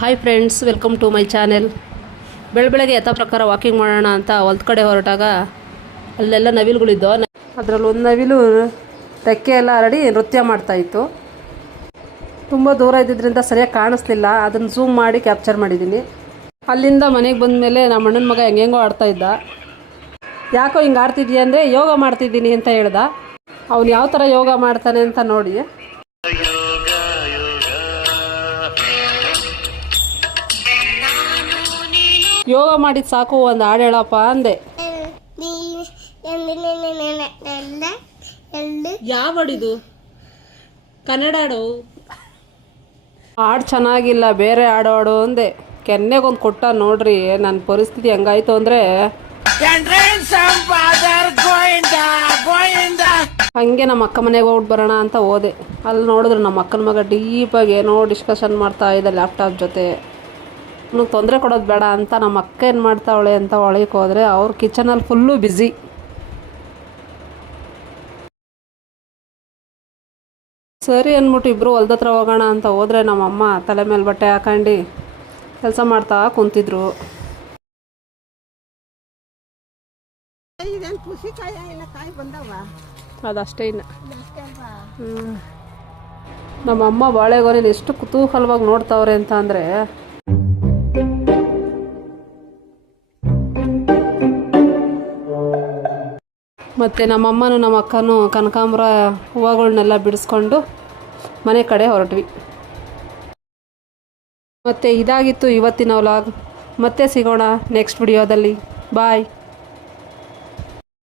Hi friends, welcome to my channel. ಬೆಳಗ್ಗೆ ಯಥಾ ಪ್ರಕಾರ ವಾಕಿಂಗ್ ಮಾಡೋಣ ಅಂತ ಹೊಲ್ದ ಕಡೆ ಹೊರಟಾಗ ಅಲ್ಲೆಲ್ಲ ನವಿಲುಗಳಿದ್ದೋ. ಅದರಲ್ಲಿ ಒಂದು ನವಿಲು ರೆಕ್ಕೆ ಎಲ್ಲ ಹರಡಿ ನೃತ್ಯ ಮಾಡ್ತಾಯಿತ್ತು. ತುಂಬ ದೂರ ಇದ್ದಿದ್ದರಿಂದ ಸರಿಯಾಗಿ ಕಾಣಿಸ್ಲಿಲ್ಲ. ಅದನ್ನು ಝೂಮ್ ಮಾಡಿ ಕ್ಯಾಪ್ಚರ್ ಮಾಡಿದ್ದೀನಿ. ಅಲ್ಲಿಂದ ಮನೆಗೆ ಬಂದ ಮೇಲೆ ನಮ್ಮ ಅಣ್ಣನ ಮಗ ಹೆಂಗೆಂಗೋ ಆಡ್ತಾಯಿದ್ದ. ಯಾಕೋ ಹಿಂಗೆ ಆಡ್ತಿದ್ಯಾ ಅಂದರೆ ಯೋಗ ಮಾಡ್ತಿದ್ದೀನಿ ಅಂತ ಹೇಳ್ದ. ಅವ್ನು ಯಾವ ಥರ ಯೋಗ ಮಾಡ್ತಾನೆ ಅಂತ ನೋಡಿ. ಯೋಗ ಮಾಡಿದ ಸಾಕು, ಒಂದು ಹಾಡು ಹೇಳಪ್ಪ ಅಂದೆ. ಯಾವ ಹಾಡಿದು? ಕನ್ನಡ ಹಾಡು. ಹಾಡು ಚೆನ್ನಾಗಿಲ್ಲ, ಬೇರೆ ಹಾಡು ಹಾಡು ಅಂದೆ. ಕೆನ್ನೆಗೊಂದು ಕೊಟ್ಟ ನೋಡ್ರಿ. ನನ್ನ ಪರಿಸ್ಥಿತಿ ಹೆಂಗಾಯ್ತು ಅಂದರೆ ಹಂಗೆ ನಮ್ಮ ಅಕ್ಕ ಮನೆಗೆ ಹೋಗ್ಬಿಟ್ಟು ಬರೋಣ ಅಂತ ಹೋದೆ. ಅಲ್ಲಿ ನೋಡಿದ್ರು ನಮ್ಮ ಅಕ್ಕನ ಮಗ ಡೀಪಾಗಿ ಏನೋ ಡಿಸ್ಕಷನ್ ಮಾಡ್ತಾ ಇದ್ದ ಲ್ಯಾಪ್ಟಾಪ್ ಜೊತೆ. ನನಗೆ ತೊಂದರೆ ಕೊಡೋದು ಬೇಡ ಅಂತ ನಮ್ಮ ಅಕ್ಕ ಏನು ಮಾಡ್ತಾವಳೆ ಅಂತ ಒಳಗೆ ಹೋದರೆ ಅವ್ರ ಕಿಚನಲ್ಲಿ ಫುಲ್ಲು ಬ್ಯುಸಿ. ಸರಿ ಅಂದ್ಬಿಟ್ಟು ಇಬ್ಬರು ಹೊಲ್ದತ್ರ ಹೋಗೋಣ ಅಂತ ಹೋದರೆ ನಮ್ಮಮ್ಮ ತಲೆ ಮೇಲೆ ಬಟ್ಟೆ ಹಾಕೊಂಡು ಕೆಲಸ ಮಾಡ್ತಾ ಕುಂತಿದ್ರು. ಅದಷ್ಟೇ ಇನ್ನು. ನಮ್ಮಮ್ಮ ಬಾಳೆಗೊನೆನ ಎಷ್ಟು ಕುತೂಹಲವಾಗಿ ನೋಡ್ತಾವ್ರೆ ಅಂತ ಅಂದರೆ ಮತ್ತು ನಮ್ಮಮ್ಮನೂ ನಮ್ಮ ಅಕ್ಕನೂ ಕನಕಾಂಬರ ಹೂವುಗಳನ್ನೆಲ್ಲ ಬಿಡಿಸ್ಕೊಂಡು ಮನೆ ಕಡೆ ಹೊರಟ್ವಿ. ಮತ್ತು ಇದಾಗಿತ್ತು ಇವತ್ತಿನ ವ್ಲಾಗ್. ಮತ್ತೆ ಸಿಗೋಣ ನೆಕ್ಸ್ಟ್ ವಿಡಿಯೋದಲ್ಲಿ. ಬಾಯ್.